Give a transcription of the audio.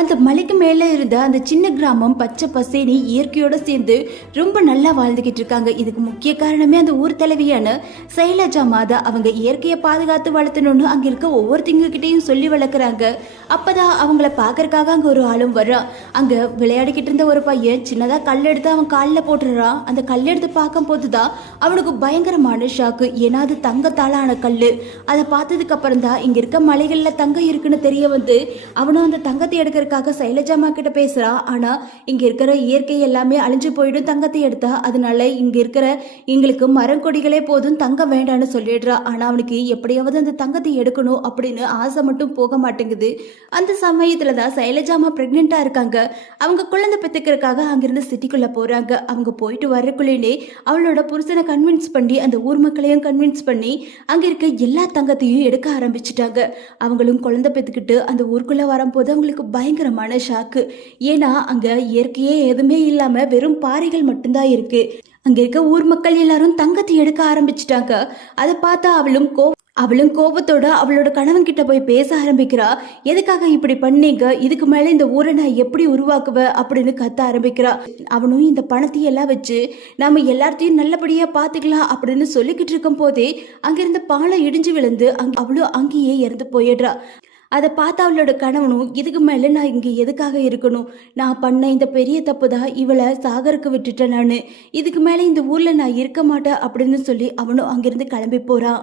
அந்த மலைக்கு மேலே இருந்த அந்த சின்ன கிராமம் பச்சை பசேனி இயற்கையோட சேர்ந்து ரொம்ப நல்லா வாழ்ந்துகிட்டு இருக்காங்க. இதுக்கு முக்கிய காரணமே அந்த ஊர் தலைவியான சைலஜா மாதா. அவங்க இயற்கையை பாதுகாத்து வளர்த்தணும்னு அங்க இருக்க ஒவ்வொருத்தங்க கிட்டையும் சொல்லி வளர்க்குறாங்க. அப்பதான் அவங்கள பாக்குறதுக்காக அங்க ஒரு ஆளும் வர்றான். அங்க விளையாடிக்கிட்டு இருந்த ஒரு பையன் சின்னதா கல் எடுத்து அவன் காலில் போட்டுறான். அந்த கல் எடுத்து பார்க்கும் போதுதான் அவனுக்கு பயங்கரமான ஷாக்கு. ஏன்னா அது தங்கத்தாலான கல். அதை பார்த்ததுக்கு அப்புறம் தான் இங்க இருக்க மலைகள்ல தங்கம் இருக்குன்னு தெரிய வந்து அவனும் அந்த தங்கத்தை எடுக்கிறதுக்காக சைலஜாமா கிட்ட பேசுறான். ஆனா இங்க இருக்கிற இயற்கை எல்லாமே அழிஞ்சு போயிடும் தங்கத்தை எடுத்தா, அதனால இங்க இருக்கிற எங்களுக்கு மரம் கொடிகளே போதும், தங்கம் வேண்டான்னு சொல்லிடுறா. ஆனா அவனுக்கு எப்படியாவது அந்த தங்கத்தை எடுக்கணும் அப்படின்னு ஆசை மட்டும் போக மாட்டேங்குது. அந்த சமயத்துலதான் சைலஜாமா பிரெக்னெண்டா இருக்காங்க. அவங்க குழந்தை பெற்றுக்கிறதுக்காக அங்கிருந்து சிட்டிக்குள்ள போறாங்க. அவங்க போயிட்டு வரக்குள்ளேனே அவளோட புருஷனை கன்வின்ஸ் பண்ணி அந்த ஊர் மக்களையும் கன்வின்ஸ் பண்ணி அங்க இருக்க எல்லா தங்கத்தையும் எடுக்க ஆரம்பிச்சுட்டாங்க. அவங்களும் குழந்தை பெற்றுக்கிட்டு அந்த ஊருக்குள்ள வரும்போது அவங்களுக்கு பயங்கரமான ஷாக்கு. ஏன்னா அங்க இயற்கையே எதுவுமே இல்லாம வெறும் பாறைகள் மட்டும்தான் இருக்கு. அங்க இருக்க ஊர் மக்கள் எல்லாரும் தங்கத்தை எடுக்க ஆரம்பிச்சுட்டாங்க. அதை பார்த்தா அவளும் கோபத்தோட அவளோட கணவன் கிட்ட போய் பேச ஆரம்பிக்கிறா. எதுக்காக இப்படி பண்ணீங்க, இதுக்கு மேல இந்த ஊரை நான் எப்படி உருவாக்குவேன் அப்படின்னு கத்த ஆரம்பிக்கிறா. அவனும் இந்த பணத்தை எல்லாம் வச்சு நாம எல்லாத்தையும் நல்லபடியா பாத்துக்கலாம் அப்படின்னு சொல்லிக்கிட்டு இருக்கும் போதே அங்கிருந்த பாலம் இடிஞ்சு விழுந்து அவளும் அங்கேயே இறந்து போயிடுறா. அதை பார்த்து அவளோட கணவனும் இதுக்கு மேலே நான் இங்கே எதுக்காக இருக்கணும், நான் பண்ண இந்த பெரிய தப்பு தான் இவளை சாகருக்கு விட்டுட்டேன், நான் இதுக்கு மேலே இந்த ஊரில் நான் இருக்க மாட்டேன் அப்படின்னு சொல்லி அவனும் அங்கிருந்து கிளம்பி போகிறான்.